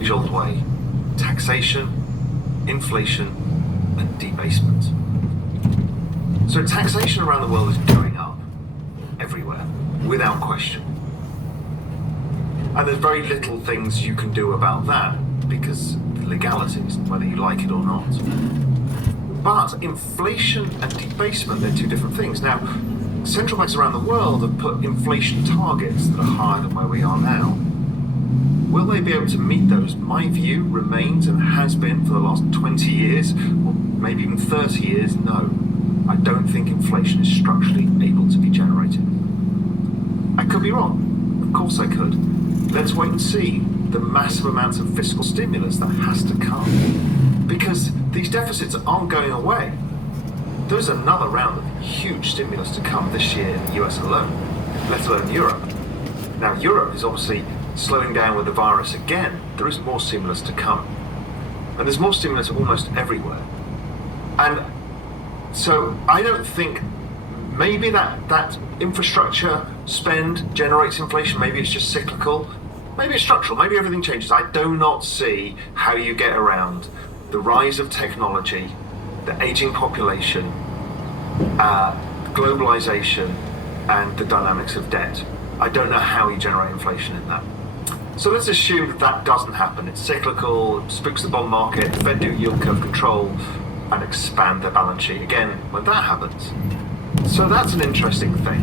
the old way: taxation, inflation, and debasement. So taxation around the world is going up everywhere, without question. And there's very little things you can do about that because the legalities, whether you like it or not. But inflation and debasement, they're two different things. Now, central banks around the world have put inflation targets that are higher than where we are now. Will they be able to meet those? My view remains, and has been for the last 20 years, or maybe even 30 years, no. I don't think inflation is structurally able to be generated. I could be wrong. Of course I could. Let's wait and see the massive amounts of fiscal stimulus that has to come. Because these deficits aren't going away. There's another round of huge stimulus to come this year in the US alone, let alone Europe. Now, Europe is obviously slowing down with the virus again. There is more stimulus to come. And there's more stimulus almost everywhere. And so I don't think maybe that infrastructure spend generates inflation. Maybe it's just cyclical. Maybe it's structural. Maybe everything changes. I do not see how you get around the rise of technology, the aging population, globalization, and the dynamics of debt. I don't know how you generate inflation in that. So let's assume that that doesn't happen. It's cyclical, spooks the bond market, Fed do yield curve control, and expand their balance sheet again when that happens. So that's an interesting thing.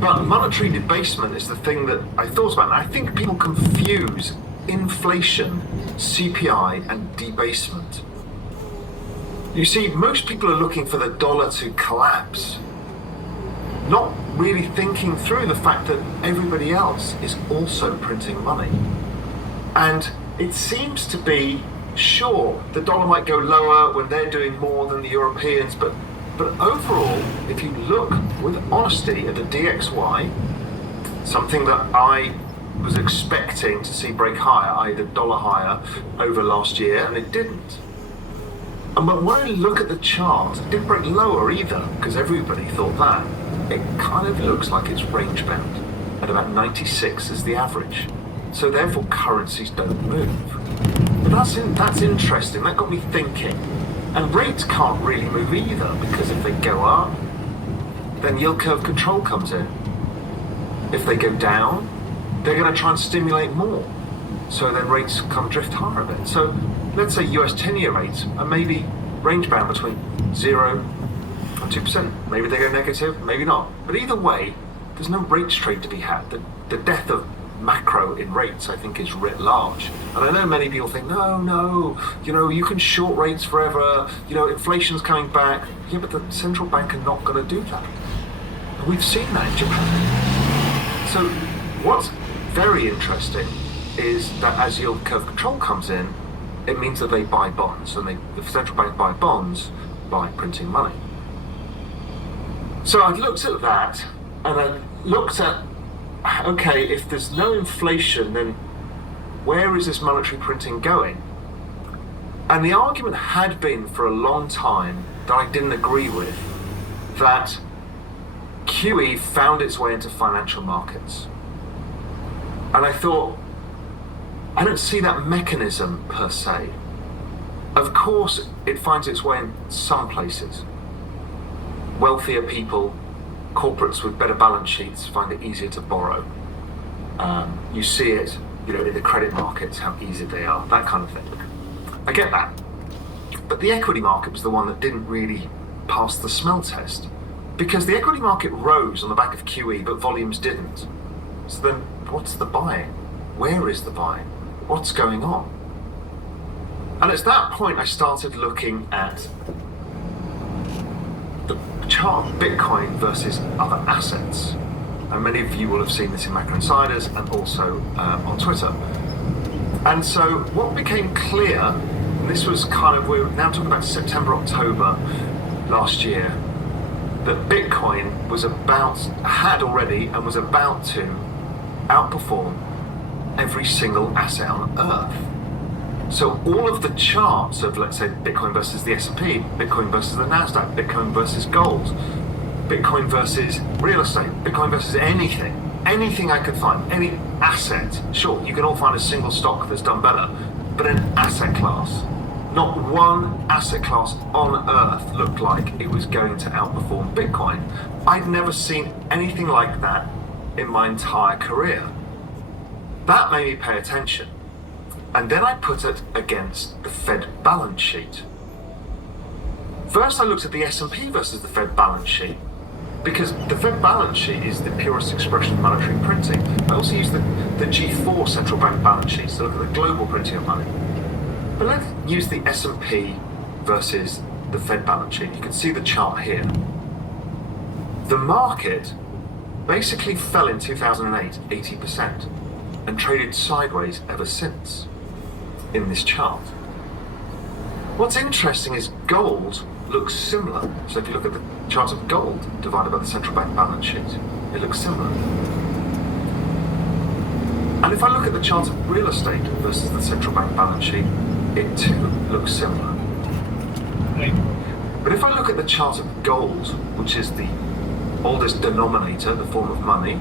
But monetary debasement is the thing that I thought about. And I think people confuse inflation, CPI, and debasement. You see, most people are looking for the dollar to collapse, not really thinking through the fact that everybody else is also printing money. And it seems to be, sure, the dollar might go lower when they're doing more than the Europeans, but overall, if you look with honesty at the DXY, something that I was expecting to see break higher, either dollar higher over last year, and it didn't. And but when I look at the chart, it didn't break lower either, because everybody thought that. It kind of looks like it's range bound at about 96 as the average. So therefore currencies don't move. But that's interesting. That got me thinking. And rates can't really move either, because if they go up, then yield curve control comes in. If they go down, they're going to try and stimulate more. So then rates come drift higher a bit. So let's say US 10-year rates are maybe range bound between 0 and 2%. Maybe they go negative, maybe not. But either way, there's no rates trade to be had. The death of macro in rates, I think, is writ large. And I know many people think, no, you can short rates forever, inflation's coming back. Yeah, but the central bank are not going to do that. And we've seen that in Japan. So what's very interesting is that as yield curve control comes in, it means that they buy bonds, and the central bank buy bonds by printing money. So I looked at that, and I looked at, okay, if there's no inflation, then where is this monetary printing going? And the argument had been for a long time that I didn't agree with, that QE found its way into financial markets. And I thought, I don't see that mechanism per se. Of course, it finds its way in some places. Wealthier people, corporates with better balance sheets find it easier to borrow. You see it, in the credit markets, how easy they are, that kind of thing. I get that. But the equity market was the one that didn't really pass the smell test, because the equity market rose on the back of QE, but volumes didn't. So then, what's the buying? Where is the buying? What's going on? And at that point, I started looking at the chart of Bitcoin versus other assets. And many of you will have seen this in Macro Insiders and also on Twitter. And so what became clear, and this was we're now talking about September, October last year, that Bitcoin had already and was about to outperform every single asset on Earth. So all of the charts of, let's say, Bitcoin versus the S&P, Bitcoin versus the NASDAQ, Bitcoin versus gold, Bitcoin versus real estate, Bitcoin versus anything I could find, any asset. Sure, you can all find a single stock that's done better, but an asset class. Not one asset class on earth looked like it was going to outperform Bitcoin. I'd never seen anything like that in my entire career. That made me pay attention. And then I put it against the Fed balance sheet. First I looked at the S&P versus the Fed balance sheet, because the Fed balance sheet is the purest expression of monetary printing. I also use the G4 central bank balance sheets to look at the global printing of money. But let's use the S&P versus the Fed balance sheet. You can see the chart here. The market basically fell in 2008 80% and traded sideways ever since in this chart. What's interesting is gold looks similar. So if you look at the chart of gold divided by the central bank balance sheet, it looks similar. And if I look at the chart of real estate versus the central bank balance sheet, it too looks similar. But if I look at the chart of gold, which is the oldest denominator, the form of money,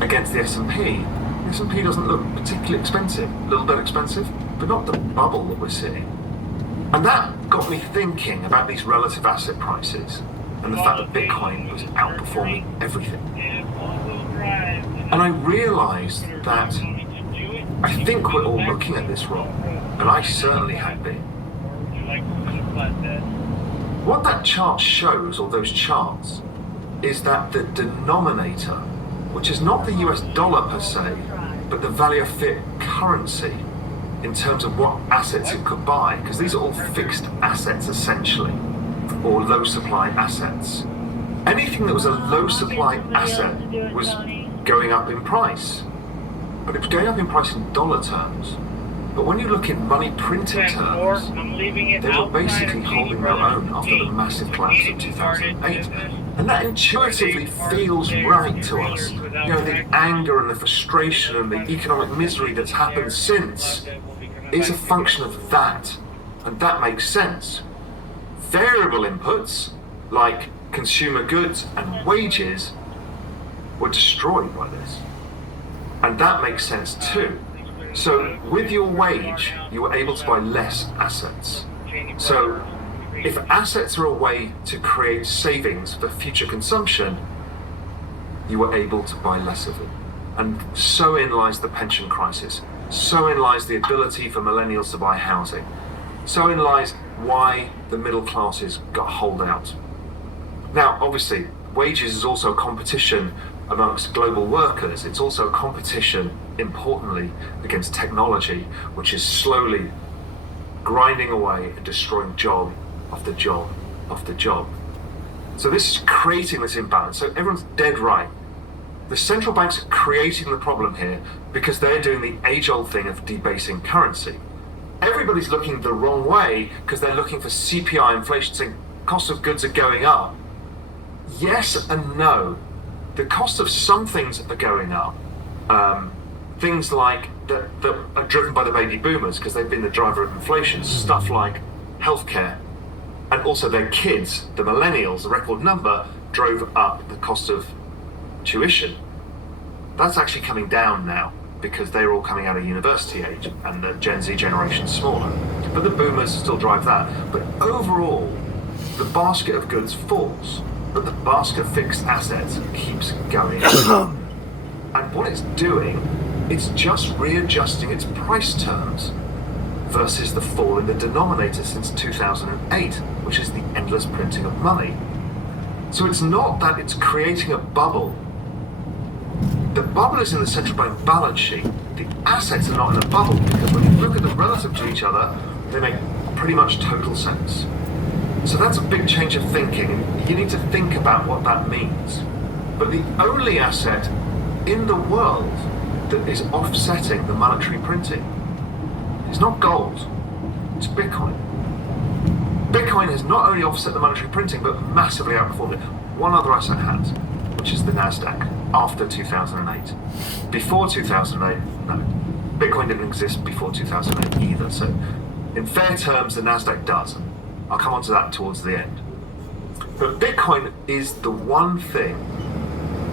against the S&P doesn't look particularly expensive. A little bit expensive, but not the bubble that we're seeing. And that got me thinking about these relative asset prices and the fact that Bitcoin was outperforming everything. And I realized that I think we're all looking at this wrong, and I certainly had been. What that chart shows, or those charts, is that the denominator, which is not the US dollar per se, but the value of fiat currency in terms of what assets it could buy, because these are all fixed assets essentially, or low supply assets. Anything that was a low supply asset was going up in price, but it was going up in price in dollar terms. But when you look in money printing terms, they were basically holding their own after the massive collapse of 2008. And that intuitively feels right to us. You know, the anger and the frustration and the economic misery that's happened since is a function of that. And that makes sense. Variable inputs, like consumer goods and wages, were destroyed by this. And that makes sense too. So with your wage, you were able to buy less assets. So if assets are a way to create savings for future consumption, you were able to buy less of it. And so in lies the pension crisis. So in lies the ability for millennials to buy housing. So in lies why the middle classes got holed out. Now, obviously, wages is also a competition amongst global workers. It's also a competition, importantly, against technology, which is slowly grinding away and destroying job after job after job. So this is creating this imbalance. So everyone's dead right. The central banks are creating the problem here because they're doing the age-old thing of debasing currency. Everybody's looking the wrong way because they're looking for CPI inflation, saying costs of goods are going up. Yes and no. The cost of some things are going up. Things like that are driven by the baby boomers because they've been the driver of inflation. Stuff like healthcare, and also their kids, the millennials, the record number, drove up the cost of tuition. That's actually coming down now because they're all coming out of university age and the Gen Z generation's smaller. But the boomers still drive that. But overall, the basket of goods falls, but the basket of fixed assets keeps going up. And what it's doing, it's just readjusting its price terms versus the fall in the denominator since 2008, which is the endless printing of money. So it's not that it's creating a bubble. The bubble is in the central bank balance sheet. The assets are not in a bubble because when you look at them relative to each other, they make pretty much total sense. So that's a big change of thinking. You need to think about what that means. But the only asset in the world that is offsetting the monetary printing is not gold, it's Bitcoin. Bitcoin has not only offset the monetary printing, but massively outperformed it. One other asset has, which is the NASDAQ, after 2008. Before 2008, no. Bitcoin didn't exist before 2008 either, so in fair terms, the NASDAQ does. I'll come on to that towards the end. But Bitcoin is the one thing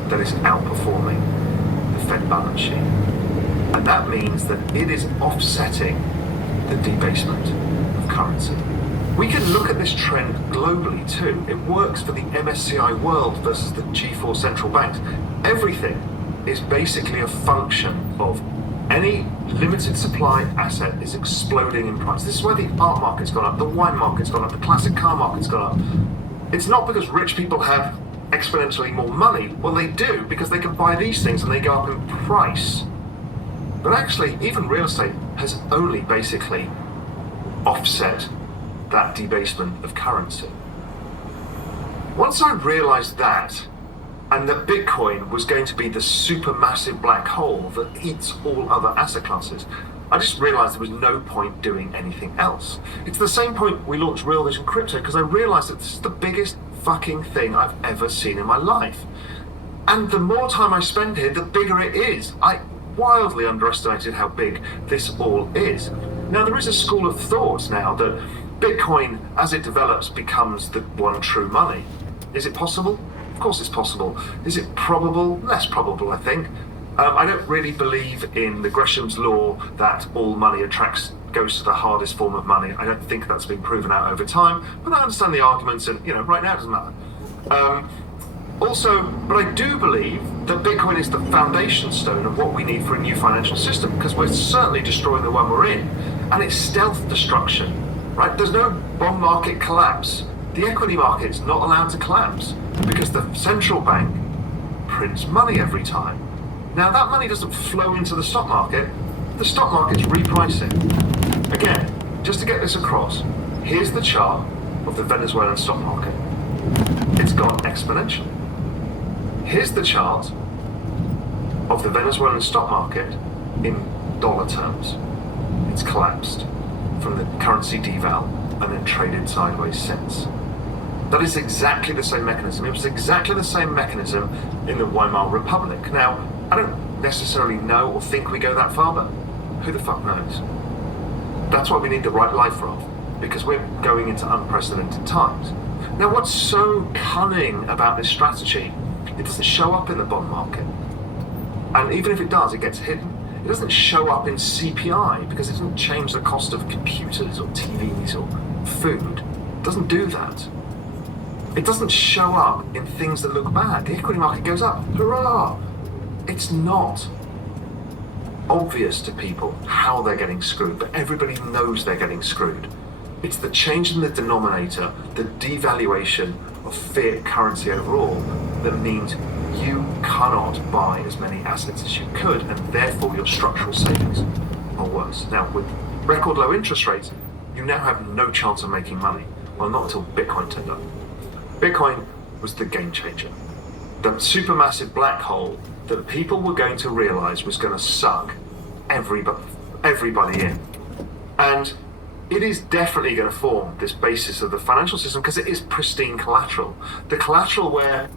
that is outperforming the Fed balance sheet. And that means that it is offsetting the debasement of currency. We can look at this trend globally too. It works for the MSCI world versus the G4 central banks. Everything is basically a function of any limited supply asset is exploding in price. This is why the art market's gone up, the wine market's gone up, the classic car market's gone up. It's not because rich people have exponentially more money. Well, they do, because they can buy these things and they go up in price. But actually, even real estate has only basically offset that debasement of currency. Once I realized that, and that Bitcoin was going to be the supermassive black hole that eats all other asset classes, I just realized there was no point doing anything else. It's the same point we launched Real Vision Crypto, because I realized that this is the biggest fucking thing I've ever seen in my life. And the more time I spend here, the bigger it is. I wildly underestimated how big this all is. Now, there is a school of thought now that Bitcoin, as it develops, becomes the one true money. Is it possible? Of course it's possible. Is it probable? Less probable, I think. I don't really believe in the Gresham's law that all money goes to the hardest form of money. I don't think that's been proven out over time, but I understand the arguments, and right now it doesn't matter. But I do believe that Bitcoin is the foundation stone of what we need for a new financial system, because we're certainly destroying the one we're in, and it's stealth destruction, right? There's no bond market collapse. The equity market's not allowed to collapse because the central bank prints money every time. Now, that money doesn't flow into the stock market. The stock market's repricing. Again, just to get this across, here's the chart of the Venezuelan stock market. It's gone exponential. Here's the chart of the Venezuelan stock market in dollar terms. It's collapsed from the currency deval and then traded sideways since. That is exactly the same mechanism. It was exactly the same mechanism in the Weimar Republic. Now, I don't necessarily know or think we go that far, but who the fuck knows? That's why we need the right life raft, because we're going into unprecedented times. Now, what's so cunning about this strategy, it doesn't show up in the bond market. And even if it does, it gets hidden. It doesn't show up in CPI because it doesn't change the cost of computers or TVs or food. It doesn't do that. It doesn't show up in things that look bad. The equity market goes up. Hurrah! It's not obvious to people how they're getting screwed, but everybody knows they're getting screwed. It's the change in the denominator, the devaluation of fiat currency overall, that means you cannot buy as many assets as you could, and therefore your structural savings are worse. Now, with record low interest rates, you now have no chance of making money. Well, not until Bitcoin turned up. Bitcoin was the game changer. The supermassive black hole that people were going to realize was going to suck everybody in. And it is definitely going to form this basis of the financial system because it is pristine collateral. The collateral where